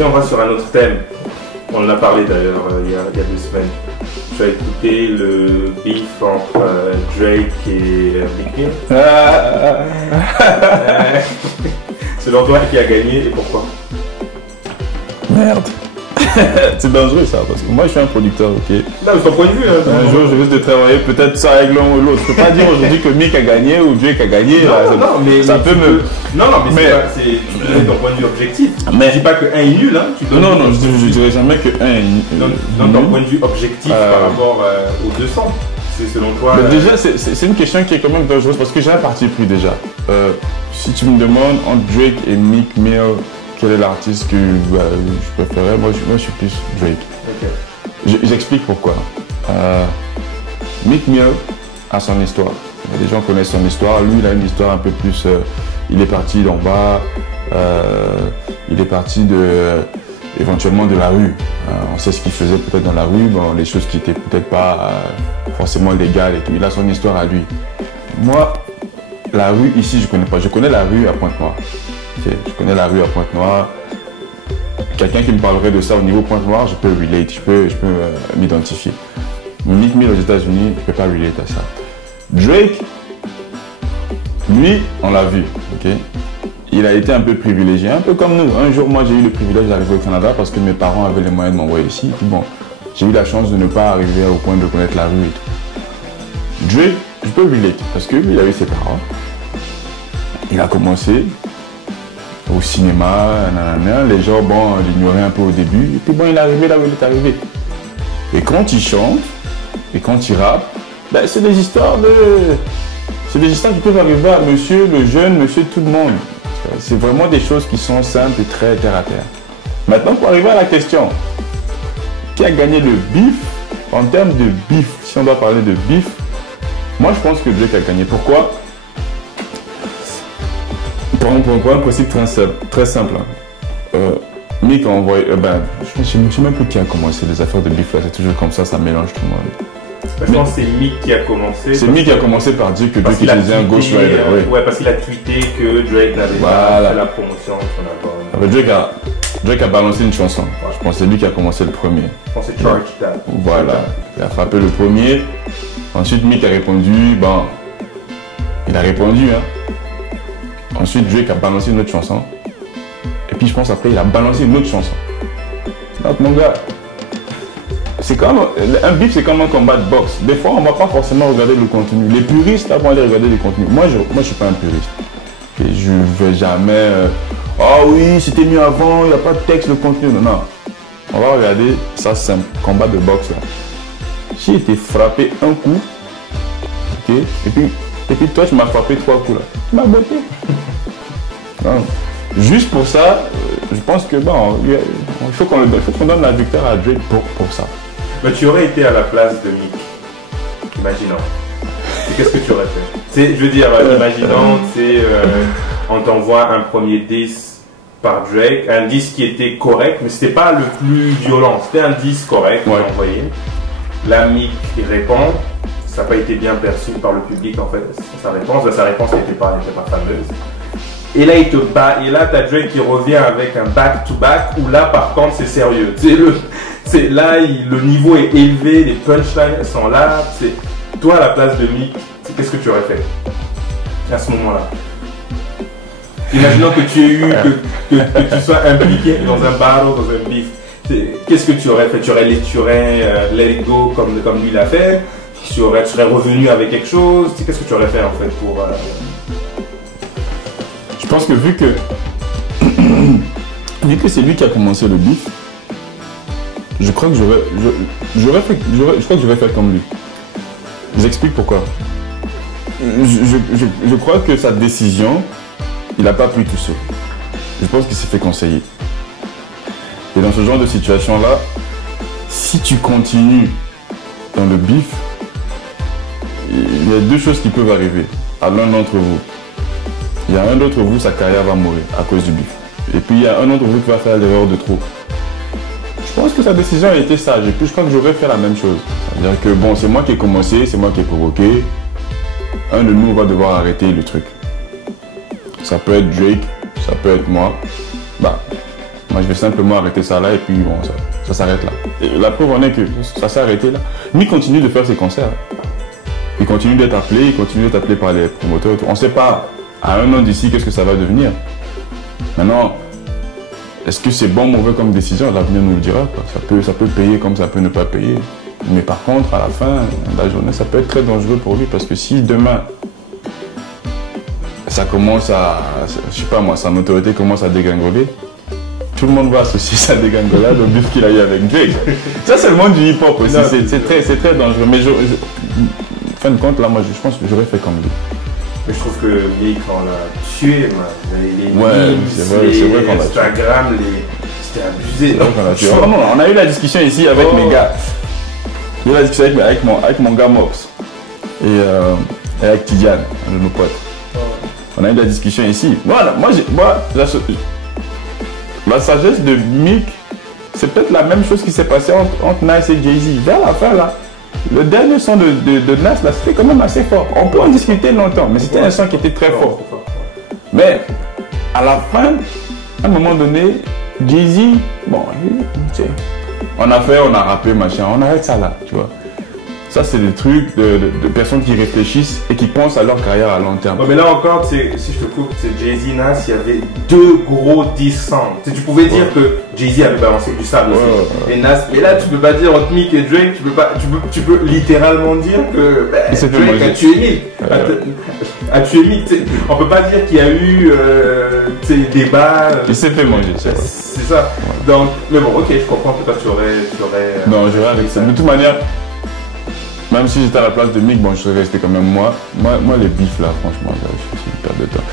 Si on va sur un autre thème, on en a parlé d'ailleurs il y a 2 semaines. Tu as écouté le beef entre Drake et Meek Mill. Selon toi, qui a gagné et pourquoi? Merde. C'est dangereux ça, parce que moi je suis un producteur, ok. Non, mais ton point de vue. Un jour je risque de travailler peut-être ça avec l'un ou l'autre. Je peux pas dire aujourd'hui que Meek a gagné ou Drake a gagné. Mais ça peut me. Non, mais c'est ton point de vue objectif. Mais je dis pas que un est nul, hein. Non, je dirais jamais que un est nul. Donne ton point de vue objectif par rapport aux 200. C'est selon toi. Déjà, c'est une question qui est quand même dangereuse parce que j'ai un parti pris déjà. Si tu me demandes entre Drake et Meek Mill, quel est l'artiste que je préférais, moi je suis plus Drake. Okay. J'explique pourquoi. Meek Mill a son histoire. Les gens connaissent son histoire. Lui, il a une histoire un peu plus. Il est parti d'en bas. Il est parti éventuellement de la rue. On sait ce qu'il faisait peut-être dans la rue, bon, les choses qui n'étaient peut-être pas forcément légales et tout. Il a son histoire à lui. Moi, la rue ici, je connais pas. Je connais la rue à Pointe-Noire. Okay. Je connais la rue à Pointe-Noire. Quelqu'un qui me parlerait de ça au niveau Pointe-Noire, je peux relate, je peux m'identifier. Meek Mill aux États-Unis, je ne peux pas relate à ça. Drake, lui, on l'a vu. Okay? Il a été un peu privilégié, un peu comme nous. Un jour, moi, j'ai eu le privilège d'arriver au Canada parce que mes parents avaient les moyens de m'envoyer ici. Et puis bon, j'ai eu la chance de ne pas arriver au point de connaître la rue et tout. Drake, je peux relate parce que lui, il avait ses parents. Il a commencé au cinéma, nanana. Les gens, bon, l'ignoraient un peu au début. Et puis bon, il est arrivé là où il est arrivé. Et quand il chante, et quand il rappe, ben, c'est des histoires qui peuvent arriver à monsieur le jeune, monsieur tout le monde. C'est vraiment des choses qui sont simples et très terre à terre. Maintenant, pour arriver à la question, qui a gagné le bif? En termes de bif, si on doit parler de bif, moi je pense que Drake a gagné. Pourquoi? Pour un principe très simple. Meek a envoyé. Je ne sais même plus qui a commencé les affaires de bif là, c'est toujours comme ça mélange tout le monde. Je pense que c'est Meek qui a commencé. C'est Meek qui a commencé par dire que Drake utilisait un Ghost Rider. Ouais, parce qu'il a tweeté que Drake n'avait pas fait la promotion de son album. Drake a balancé une chanson. Ouais. Je pense que c'est lui qui a commencé le premier. Je pense que c'est Charge That. Voilà. Il a frappé le premier. Ensuite, Meek a répondu. Bon, il a répondu. Hein. Ensuite, Drake a balancé une autre chanson. Et puis, je pense après, il a balancé une autre chanson. Donc, mon gars, c'est comme un beef, c'est comme un combat de boxe. Des fois, on ne va pas forcément regarder le contenu. Les puristes, là, vont aller regarder le contenu. Moi, je ne suis pas un puriste. Et je ne vais jamais... oh oui, c'était mieux avant, il n'y a pas de texte, le contenu. Non. On va regarder ça simple. Combat de boxe, là. J'ai été frappé un coup. Ok. Et puis toi, tu m'as frappé 3 coups, là. Tu m'as botté. Non. Juste pour ça, je pense que bon, il faut qu'on donne la victoire à Drake pour ça. Mais tu aurais été à la place de Meek, imaginons. Qu'est-ce que tu aurais fait? Je veux dire, imaginons, on t'envoie un premier disque par Drake, un disque qui était correct, mais c'était pas le plus violent, c'était un disque correct qu'on a envoyé. Là, Meek, il répond, ça n'a pas été bien perçu par le public en fait, sa réponse n'était pas fameuse. Et là, il te bat. Et là, t'as Drake qui revient avec un back-to-back où là, par contre, c'est sérieux. Là, le niveau est élevé, les punchlines sont là. Toi, à la place de Meek, qu'est-ce que tu aurais fait à ce moment-là? Imaginons que tu aies eu, que tu sois impliqué dans un battle, dans un beef. Qu'est-ce que tu aurais fait? Tu aurais let it go comme lui l'a fait? Tu serais revenu avec quelque chose? Qu'est-ce que tu aurais fait en fait pour... Je pense que vu que c'est lui qui a commencé le beef, je crois que j'aurais fait comme lui. J'explique pourquoi. Je crois que sa décision, il n'a pas pris tout seul. Je pense qu'il s'est fait conseiller. Et dans ce genre de situation-là, si tu continues dans le beef, il y a 2 choses qui peuvent arriver à l'un d'entre vous. Il y a un d'entre vous, sa carrière va mourir à cause du beef. Et puis il y a un d'entre vous qui va faire l'erreur de trop. Je pense que sa décision a été sage. Et puis je crois que j'aurais fait la même chose. C'est-à-dire que bon, c'est moi qui ai commencé, c'est moi qui ai provoqué. Un de nous va devoir arrêter le truc. Ça peut être Drake, ça peut être moi. Bah, Moi, je vais simplement arrêter ça là et puis bon, ça s'arrête là. Et la preuve en est que ça s'est arrêté là. Mais il continue de faire ses concerts. Il continue d'être appelé par les promoteurs. On ne sait pas à un an d'ici qu'est-ce que ça va devenir. Maintenant, est-ce que c'est bon ou mauvais comme décision? L'avenir nous le dira, quoi. Ça peut payer comme ça peut ne pas payer. Mais par contre, à la fin de la journée, ça peut être très dangereux pour lui parce que si demain, ça commence à, je sais pas moi, sa notoriété commence à dégringoler, tout le monde va associer sa dégringolade au bif qu'il a eu avec Drake. Ça, c'est le monde du hip-hop aussi. C'est très dangereux. Mais en fin de compte, là, moi, je pense que j'aurais fait comme lui. Mais je trouve que Meek, on l'a tué, man. Les c'est vrai qu'on l'a tué. Instagram, c'était abusé. On a eu la discussion ici avec mes gars. J'ai eu la discussion avec mon gars Mops et avec Tidiane, un de nos potes. On a eu la discussion ici. Voilà, la sagesse de Meek, c'est peut-être la même chose qui s'est passée entre Nas et Jay-Z. Vers la fin, là, le dernier son de Nas, là, c'était quand même assez fort. On peut en discuter longtemps, mais c'était un son qui était très fort. Mais à la fin, à un moment donné, Jay-Z, bon, tu sais, on a rappé, machin, on arrête ça là, tu vois. Ça, c'est des trucs de personnes qui réfléchissent et qui pensent à leur carrière à long terme. Ouais, mais là encore, si je te coupe, c'est Jay-Z, Nas, il y avait deux gros 10 songs. Tu pouvais dire que Jay-Z avait balancé du sable aussi. Et Nas, mais là, tu peux pas dire entre Meek et Drake, tu peux littéralement dire que Drake a tué Meek. A tué Meek. On peut pas dire qu'il y a eu débat. Il s'est fait manger, c'est vrai. C'est ça. Ouais. Donc, mais bon, ok, je comprends que toi, tu aurais non, j'aurais avec ça. De toute manière, même si j'étais à la place de Meek, bon, je serais resté quand même moi. Moi, les bifs là, franchement, je suis une perte de temps.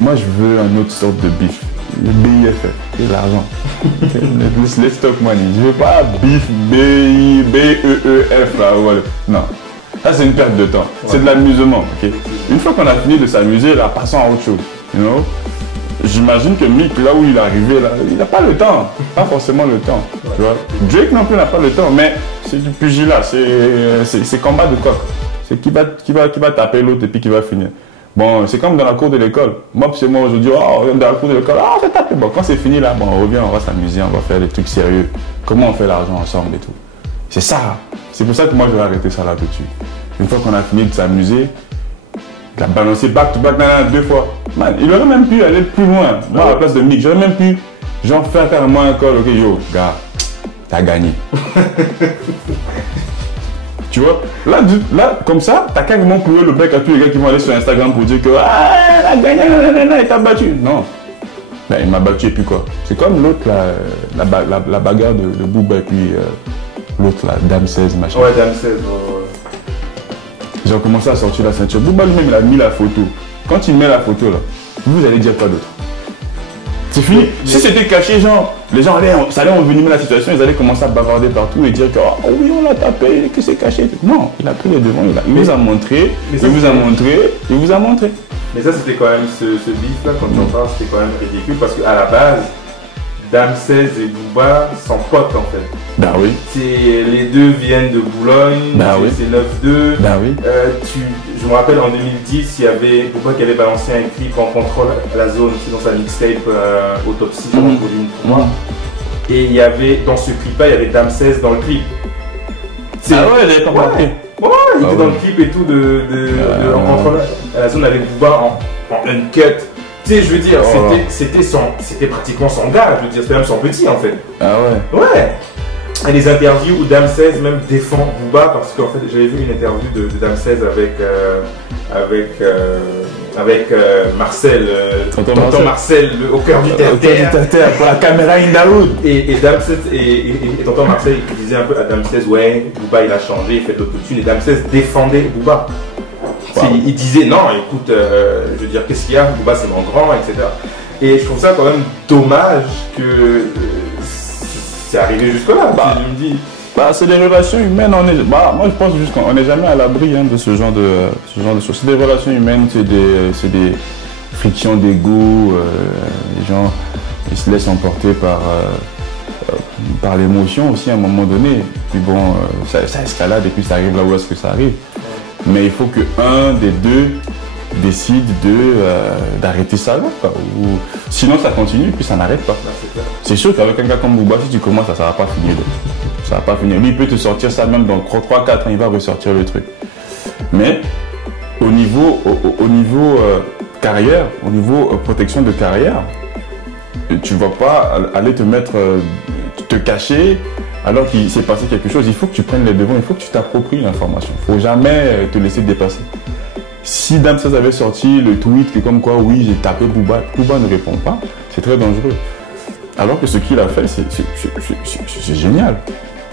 Moi, je veux une autre sorte de bif. Le BIFF, c'est l'argent. Les stock money. Je veux pas bif BEEF là. Voilà. Non. Ça, c'est une perte de temps. Ouais. C'est de l'amusement. Okay? Une fois qu'on a fini de s'amuser, là, passons à autre chose. You know? J'imagine que Meek, là où il est arrivé, là, il n'a pas le temps. Pas forcément le temps. Ouais. Tu vois? Drake non plus n'a pas le temps, mais c'est du pugilat. C'est combat de coq. C'est qui va taper l'autre et puis qui va finir. Bon, c'est comme dans la cour de l'école. Moi, c'est moi aujourd'hui, dans la cour de l'école, on va taper. Bon, quand c'est fini là, bon, on revient, on va s'amuser, on va faire des trucs sérieux. Comment on fait l'argent ensemble et tout. C'est ça. C'est pour ça que moi, je vais arrêter ça là tout de suite. Une fois qu'on a fini de s'amuser, il a balancé back to back 2 fois. Man, il aurait même pu aller plus loin. Moi, à la place de Meek, j'aurais même pu genre faire carrément un call. Ok, yo, gars, t'as gagné. Tu vois, là, comme ça, t'as carrément cloué le bec à tous les gars qui vont aller sur Instagram pour dire que elle a gagné, il t'a battu. Non. Ben, il m'a battu et puis quoi? C'est comme l'autre, la bagarre de Booba et puis l'autre, là, Dame 16, machin. Ouais, Dame 16. Ils ont commencé à sortir la ceinture. Booba lui-même, il a mis la photo. Quand il met la photo là, vous allez dire quoi d'autre? C'est fini. Si c'était caché, genre, les gens ça allait envenimer la situation, ils allaient commencer à bavarder partout et dire que oh oui, on l'a tapé, que c'est caché. Non, il a pris les devants, il vous a montré, il vous a montré. Mais ça, c'était quand même ce bif là, quand on parle, c'était quand même ridicule parce qu'à la base, Dame 16 et Booba sont potes en fait. Bah oui. Les deux viennent de Boulogne, bah oui. C'est 9-2. Bah oui. Je me rappelle en 2010, il y avait Booba qui avait balancé un clip en contrôle à la zone aussi dans sa mixtape Autopsie, volume 3. Et il y avait, dans ce clip-là, il y avait Dame 16 dans le clip. Ah ouais, elle avait pas marqué. Ouais, il était dans le clip et tout en contrôle à la zone avec Booba en uncut. Tu sais, je veux dire, c'était pratiquement son gars, je veux dire, c'était même son petit en fait. Ah ouais. Ouais. Et les interviews où Dame 16 même défend Booba parce qu'en fait j'avais vu une interview de Dame 16 avec Marcel, tonton Marcel au cœur du terre pour la caméra in Daoud. Et Dame 16 et tonton Marcel il disait un peu à Dame 16 ouais Booba il a changé, il fait de l'autotune et Dame 16 défendait Booba. Wow. Il disait non écoute je veux dire qu'est-ce qu'il y a, Booba c'est mon grand etc. Et je trouve ça quand même dommage que c'est arrivé jusque-là. Je me dis. C'est des relations humaines. Moi, je pense juste qu'on n'est jamais à l'abri de ce genre de choses. C'est des relations humaines, c'est des frictions d'ego. Les gens ils se laissent emporter par l'émotion aussi à un moment donné. Puis bon, ça escalade et puis ça arrive là où est-ce que ça arrive. Mais il faut que un des deux décide d'arrêter ça là, quoi. Ou, sinon ça continue puis ça n'arrête pas. C'est sûr qu'avec un gars comme Booba, si tu commences, ça va pas finir. Ça va pas finir. Lui, il peut te sortir ça même dans 3-4 ans, il va ressortir le truc. Mais au niveau carrière, au niveau protection de carrière, tu ne vas pas aller te mettre, te cacher alors qu'il s'est passé quelque chose. Il faut que tu prennes les devants, il faut que tu t'appropries l'information. Il ne faut jamais te laisser dépasser. Si Damso avait sorti le tweet que comme quoi, oui, j'ai tapé Booba, Booba ne répond pas, c'est très dangereux. Alors que ce qu'il a fait, c'est génial.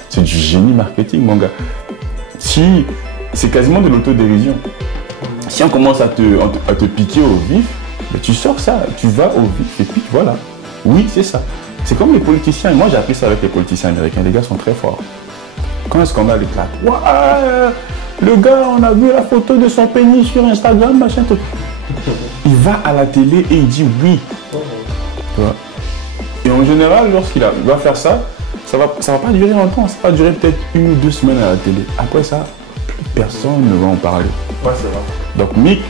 C'est du génie marketing, mon gars. Si, c'est quasiment de l'autodérision. Si on commence à te piquer au vif, mais tu sors ça, tu vas au vif et puis voilà. Oui, c'est ça. C'est comme les politiciens. Et moi, j'ai appris ça avec les politiciens américains. Les gars sont très forts. Quand un scandale éclate, le gars, on a vu la photo de son pénis sur Instagram, machin, tout. Il va à la télé et il dit oui. Tu vois? Et en général, lorsqu'il va faire ça, ça va pas durer longtemps. Ça va durer peut-être 1 ou 2 semaines à la télé. Après ça, personne ne va en parler. Ouais, c'est vrai. Donc Meek,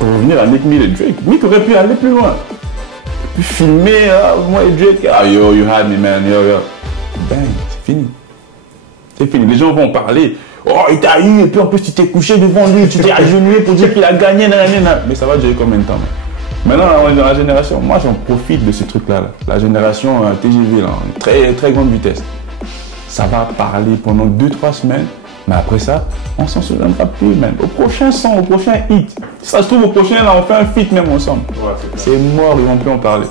pour revenir à Meek Mill et Drake, Meek aurait pu aller plus loin. Puis filmer, moi et Drake, yo, you had me man, yo. Bang, c'est fini. C'est fini. Les gens vont en parler. Oh, il t'a eu, et puis en plus tu t'es couché devant lui, tu t'es agenouillé pour dire qu'il a gagné, mais ça va durer combien de temps? Maintenant, on est dans la génération, moi j'en profite de ce truc-là, la génération TGV, là, très, très grande vitesse. Ça va parler pendant 2-3 semaines, mais après ça, on s'en souviendra plus même. Au prochain son, au prochain hit. Si ça se trouve, au prochain, là, on fait un feat même ensemble. Ouais, c'est mort, ils vont plus en parler.